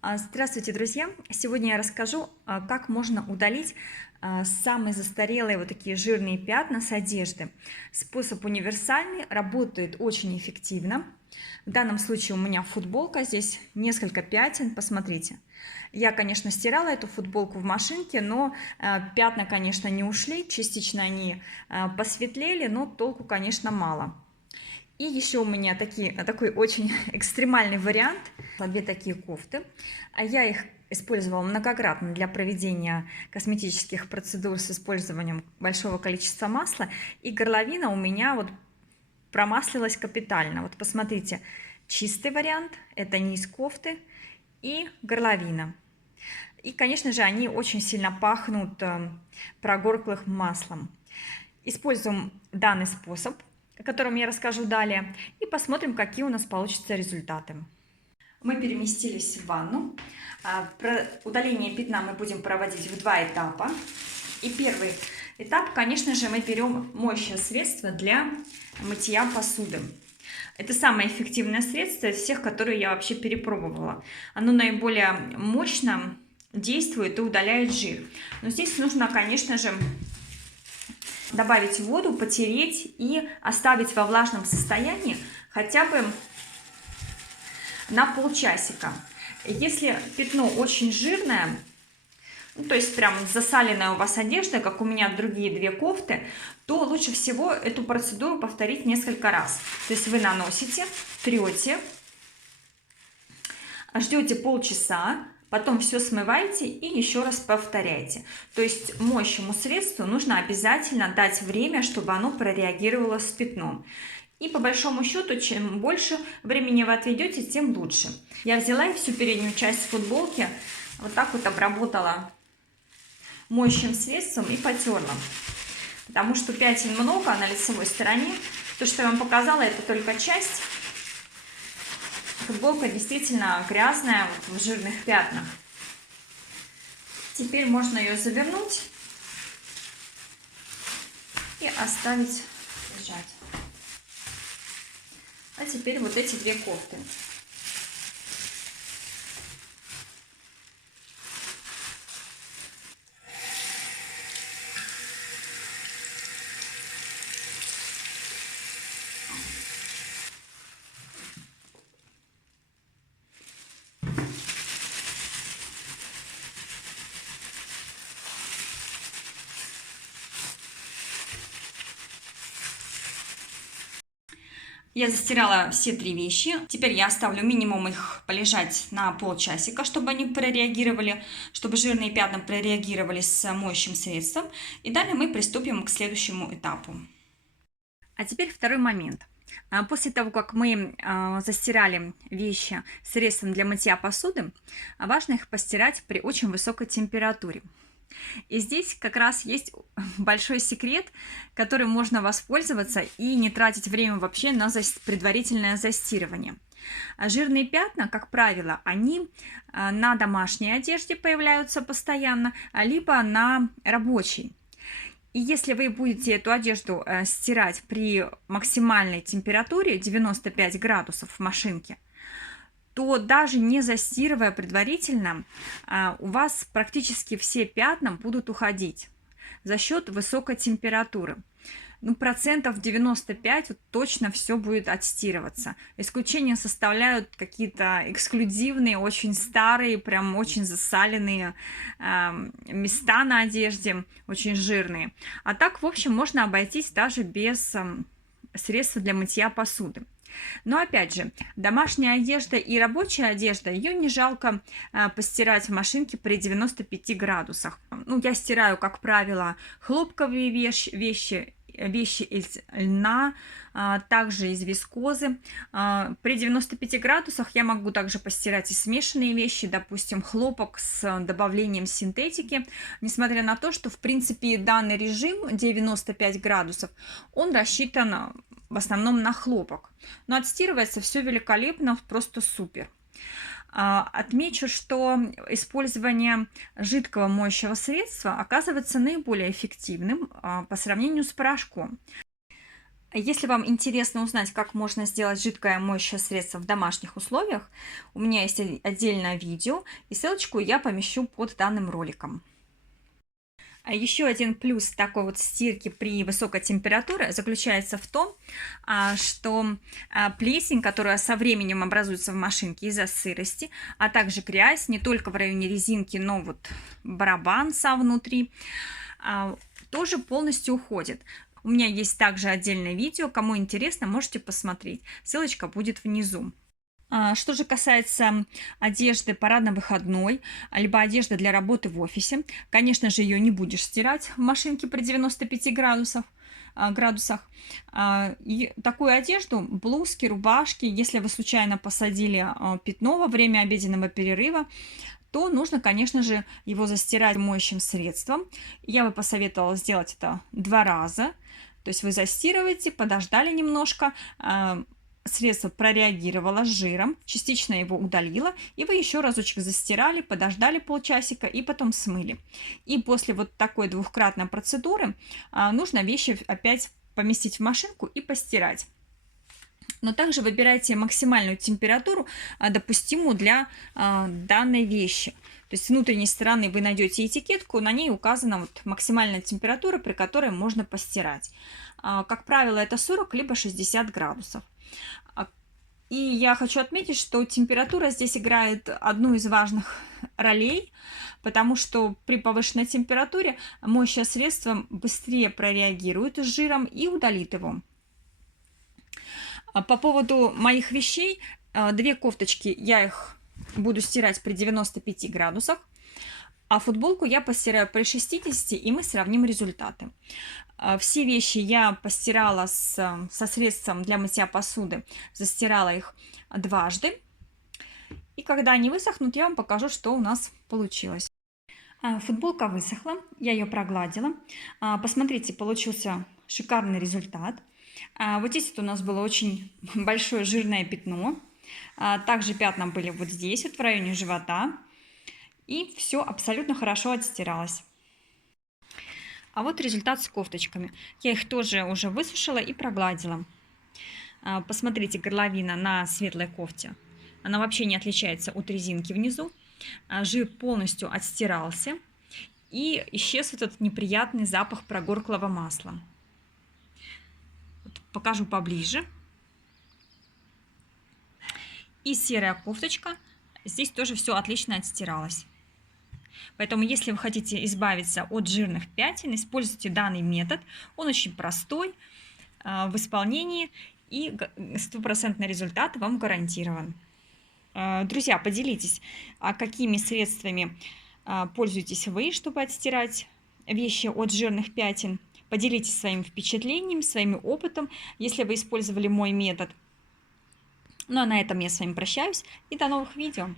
Здравствуйте, друзья! Сегодня я расскажу, как можно удалить самые застарелые вот такие жирные пятна с одежды. Способ универсальный, работает очень эффективно. В данном случае у меня футболка, здесь несколько пятен, посмотрите. Я, конечно, стирала эту футболку в машинке, но пятна, конечно, не ушли, частично они посветлели, но толку, конечно, мало. И еще у меня такой очень экстремальный вариант. Две такие кофты. Я их использовала многократно для проведения косметических процедур с использованием большого количества масла. И горловина у меня вот промаслилась капитально. Вот посмотрите, чистый вариант, это низ кофты и горловина. И, конечно же, они очень сильно пахнут прогорклым маслом. Используем данный способ, о котором я расскажу далее, и посмотрим, какие у нас получатся результаты. Мы переместились в ванну. Удаление пятна мы будем проводить в два этапа. И первый этап, конечно же, мы берем моющее средство для мытья посуды. Это самое эффективное средство из всех, которые я вообще перепробовала. Оно наиболее мощно действует и удаляет жир. Но здесь нужно, конечно же, добавить воду, потереть и оставить во влажном состоянии хотя бы на полчасика. Если пятно очень жирное, то есть прям засаленная у вас одежда, как у меня другие две кофты, то лучше всего эту процедуру повторить несколько раз. То есть вы наносите, трете, ждете полчаса, потом все смываете и еще раз повторяйте. То есть моющему средству нужно обязательно дать время, чтобы оно прореагировало с пятном. И по большому счету, чем больше времени вы отведете, тем лучше. Я взяла и всю переднюю часть футболки вот так вот обработала моющим средством и потерла. Потому что пятен много на лицевой стороне. То, что я вам показала, это только часть. Футболка действительно грязная, вот в жирных пятнах. Теперь можно ее завернуть и оставить лежать. А теперь вот эти две кофты. Я застирала все три вещи. Теперь я оставлю минимум их полежать на полчасика, чтобы они прореагировали, чтобы жирные пятна прореагировали с моющим средством. И далее мы приступим к следующему этапу. А теперь второй момент. После того, как мы застирали вещи средством для мытья посуды, важно их постирать при очень высокой температуре. И здесь как раз есть большой секрет, которым можно воспользоваться и не тратить время вообще на предварительное застирывание. Жирные пятна, как правило, они на домашней одежде появляются постоянно, либо на рабочей. И если вы будете эту одежду стирать при максимальной температуре 95 градусов в машинке, то даже не застирывая предварительно, у вас практически все пятна будут уходить за счет высокой температуры. Ну, процентов 95 вот, точно все будет отстирываться. Исключение составляют какие-то эксклюзивные, очень старые, прям очень засаленные места на одежде, очень жирные. А так, в общем, можно обойтись даже без средств для мытья посуды. Но опять же, домашняя одежда и рабочая одежда, ее не жалко постирать в машинке при 95 градусах. Ну, я стираю, как правило, хлопковые вещи из льна, также из вискозы. При 95 градусах я могу также постирать и смешанные вещи, допустим, хлопок с добавлением синтетики. Несмотря на то, что в принципе данный режим 95 градусов, он рассчитан в основном на хлопок. Но отстирывается все великолепно, просто супер. Отмечу, что использование жидкого моющего средства оказывается наиболее эффективным по сравнению с порошком. Если вам интересно узнать, как можно сделать жидкое моющее средство в домашних условиях, у меня есть отдельное видео, и ссылочку я помещу под данным роликом. А еще один плюс такой вот стирки при высокой температуре заключается в том, что плесень, которая со временем образуется в машинке из-за сырости, а также грязь не только в районе резинки, но вот барабан сам внутри, тоже полностью уходит. У меня есть также отдельное видео, кому интересно, можете посмотреть. Ссылочка будет внизу. Что же касается одежды парадно-выходной, либо одежды для работы в офисе, конечно же, ее не будешь стирать в машинке при 95 градусах. И такую одежду, блузки, рубашки, если вы случайно посадили пятно во время обеденного перерыва, то нужно, конечно же, его застирать моющим средством. Я бы посоветовала сделать это 2 раза. То есть вы застирываете, подождали немножко, средство прореагировало с жиром, частично его удалило, и вы еще разочек застирали, подождали полчасика и потом смыли. И после вот такой двухкратной процедуры нужно вещи опять поместить в машинку и постирать. Но также выбирайте максимальную температуру, допустимую для данной вещи. То есть с внутренней стороны вы найдете этикетку, на ней указана вот максимальная температура, при которой можно постирать. Как правило, это 40 либо 60 градусов. И я хочу отметить, что температура здесь играет одну из важных ролей, потому что при повышенной температуре моющее средство быстрее прореагирует с жиром и удалит его. По поводу моих вещей, 2 кофточки я их буду стирать при 95 градусах, а футболку я постираю при 60, и мы сравним результаты. Все вещи я постирала со средством для мытья посуды, застирала их дважды. И когда они высохнут, я вам покажу, что у нас получилось. Футболка высохла, я ее прогладила. Посмотрите, получился шикарный результат. Вот здесь вот у нас было очень большое жирное пятно. Также пятна были вот здесь, вот в районе живота. И все абсолютно хорошо отстиралось. А вот результат с кофточками. Я их тоже уже высушила и прогладила. Посмотрите, горловина на светлой кофте. Она вообще не отличается от резинки внизу. Жир полностью отстирался. И исчез этот неприятный запах прогорклого масла. Вот покажу поближе. И серая кофточка. Здесь тоже все отлично отстиралось. Поэтому, если вы хотите избавиться от жирных пятен, используйте данный метод. Он очень простой в исполнении, и стопроцентный результат вам гарантирован. Друзья, поделитесь, какими средствами пользуетесь вы, чтобы отстирать вещи от жирных пятен. Поделитесь своим впечатлением, своим опытом, если вы использовали мой метод. Ну а на этом я с вами прощаюсь, и до новых видео.